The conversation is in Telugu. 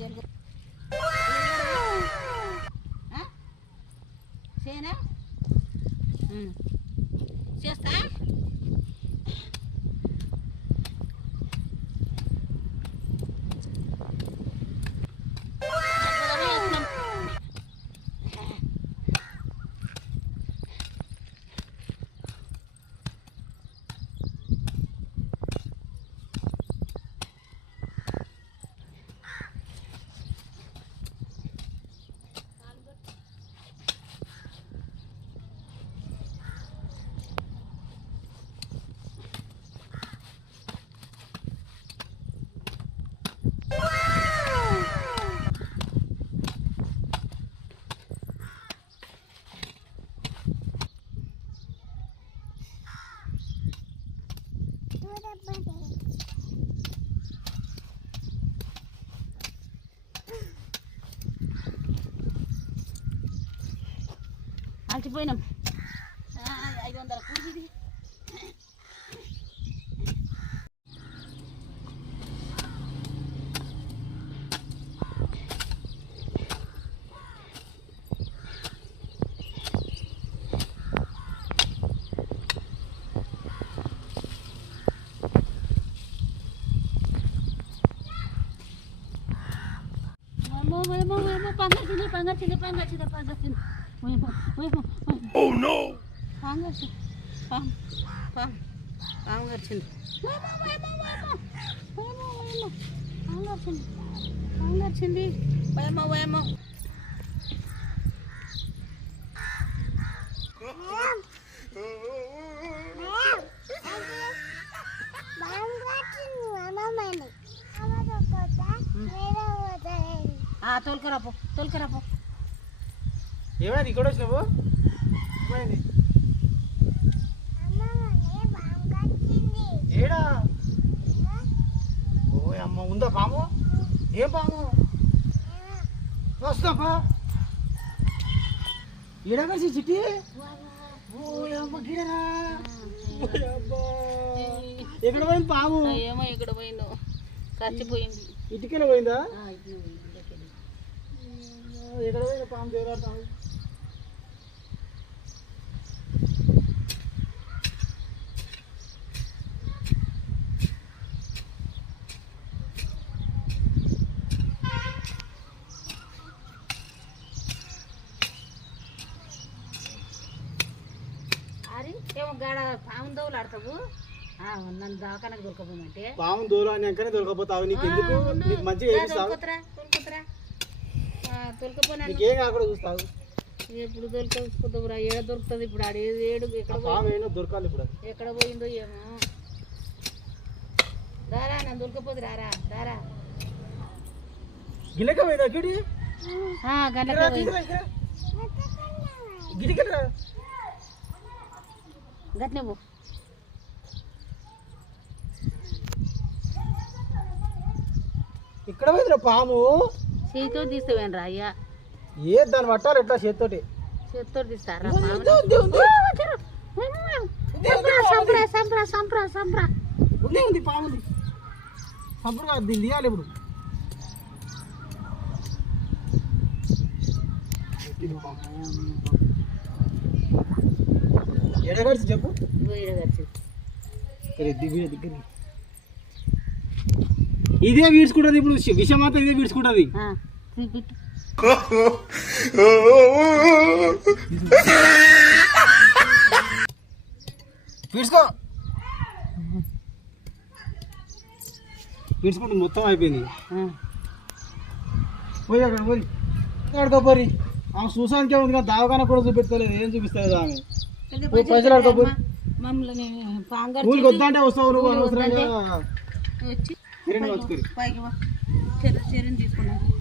జరుగు చేస్తా? అలసిపోయినాం ఆ, ఐదు వందల కూర్చుది ఏమో ఏమో ఏమో పంగచ్చింది పంగచ్చింది పంగచ్చింది పంగచ్చింది ఏమో ఏమో Oh no! పంగచ్చింది పాం పాము ఏమో పాము పాము ఆ తోలుకరాపో తోలుకరాపో ఏమైంది? ఇక్కడ వచ్చినావు ఏమైంది? ఏడా? ఓ అమ్మ ఉందా పాము? ఏం పాము? వస్తాపా ఈడ కలిసి చిట్టి? ఎక్కడ పోయింది పాము? ఏమో ఇక్కడ పోయిందో? ఖర్చిపోయింది ఇటుకెళ్ళి పోయిందా. ఎక్కడ పాము ఏమో గాడ పాము దోవులు ఆడతావు ఆ, నన్ను దాకానకు దొరకపోమంటే పాము దూరం అని దొరకపోతావు నీకు ఎందుకు మంచిగా చూస్తావు. ఇప్పుడు దొరకొద్దురా ఏడ దొరుకుతుంది ఇప్పుడు ఆడ? ఏడు ఎక్కడ దొరకాలి ఇప్పుడు ఎక్కడ పోయిందో ఏమో. రారా నన్ను దొరకపోదు రారా? రారా? గిన్నెక పోయిందా గిడి గంటకు పోయింది. గిడికెళ్ళరా గట్నే పో. ఇక్కడ పోయిందిరా పాము. చేతితో తీస్తావేం రా అయ్యా? ఏ దాన్ని పట్టాలి ఎట్లా చేత్తోటి? చేతితో తీస్తారా. సంప్రా సంప్రా సంప్రా సంప్రా ఉంది ఉంది పాము ఉంది అప్పుడు కాదు దీన్ని తీయాలి ఇప్పుడు. ఎడగడిచి చెప్పు. పోయిన గడిచి సరే, దిగు, దిగు. ఇదే వీడ్చుకుంటది ఇప్పుడు విషయం మాత్రం ఇదే వీడ్చుకుంటది. వీడ్చుకో. మొత్తం అయిపోయింది. పోయి అక్కడ పోయి. అక్కడికో పోరి. ఆమె చూసానికే ఉంది కానీ దావకాన కూడా చూపెట్టలేదు ఏం చూపిస్తలేదు ఆమె? పైసలు అడుకో పోయి మమ్మల్ని పాంగర్ ఊరికి వద్దంటే వస్తావు నువ్వు అనవసరంగా. పైకి వా చెరు చెరుని తీసుకున్నాను.